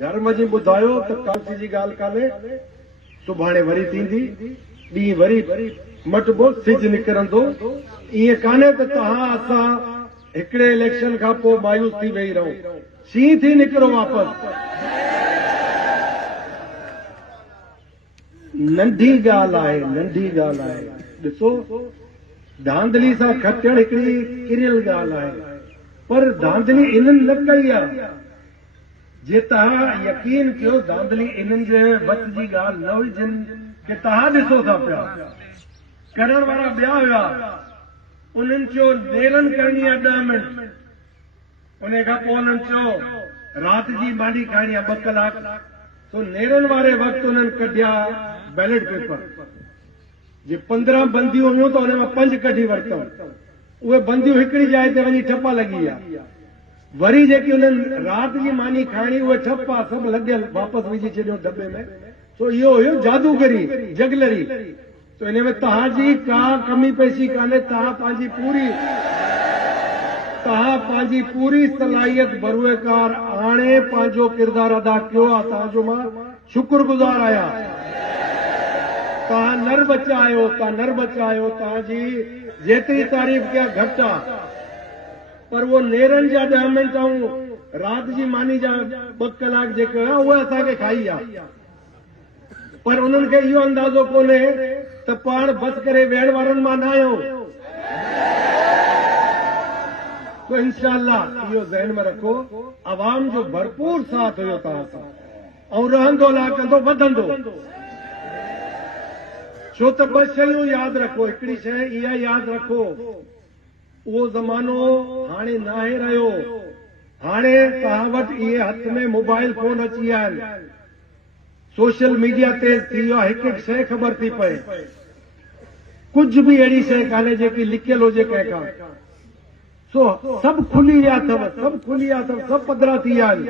घर मजी ॿुधायो त कालसी जी ॻाल्हि कान्हे, सुभाणे वरी थींदी, ॾींहुं वरी मटबो, सिज निकिरंदो। ईअं कान्हे त तव्हां असां हिकिड़े इलेक्शन खां पोइ मायूस थी वेही रहूं, शींहं थी निकिरो वापसि। नंढी ॻाल्हि आहे, नंढी ॻाल्हि आहे। ॾिसो, धांधली सां खटियण हिकिड़ी किरियल ॻाल्हि आहे, पर धांधली इन्हनि न कई आहे। जे तव्हां यकीन कयो धांधली इन्हनि जे वक़्त जी ॻाल्हि न हुई जिन खे तव्हां ॾिसो था पिया, करण वारा ॿिया हुआ। उन्हनि चयो नेरनि करणी आहे 10 मिंट, उन खां पोइ उन्हनि चयो राति जी मानी खाइणी आहे 2 कलाक। तो नेरनि वारे वक़्तु उन्हनि कढिया बैलेट पेपर। जे 15 बंदियूं हुयूं त उन मां 5 कढी वरितऊं। उहे बंदियूं हिकिड़ी जाइ ते वञी ठपा लॻी आहे। वरी जेकी उन्हनि राति जी मानी खाइणी उहे ठपा सभु लॻियल वापसि विझी छॾियो दॿे में। सो इहो हुयो जादूगरी, जगलरी। तो इन में तव्हांजी का कमी पेशी कान्हे। तव्हां पंहिंजी पूरी सलाहियत बरूएकार आणे पंहिंजो किरदार अदा कयो आहे। तव्हांजो मां शुक्रगुज़ार आहियां। तव्हां नर बचा आहियो, तव्हांजी जेतिरी तारीफ़ कया घटि आहे। पर वो नेरनि जा 10 मिंट ऐं राति जी मानी जा 2 कलाक जेके हुआ उहे असांखे खाई आहे। पर उन्हनि खे इहो अंदाज़ो कोन्हे त पाण बसि करे वेहण वारनि मां न आहियूं। तो इंशाअल्लाह इहो ज़हन में रखो, अवाम जो भरपूर साथ हुयो तव्हां सां ऐं रहंदो लाकंदो वधंदो। छो त 2 शयूं यादि रखो। हिकिड़ी शइ इहा यादि रखो, उहो ज़मानो हाणे न आहे रहियो। हाणे तव्हां वटि इहे हथ में मोबाइल फोन अची विया आहिनि, सोशल मीडिया तेज़ थी वियो आहे, हिकु शइ ख़बर थी पए। कुझु बि अहिड़ी शइ कान्हे जेकी लिकियल हुजे कंहिंखां। सो सभु खुली विया अथव, सभु पधरा थी विया आहिनि।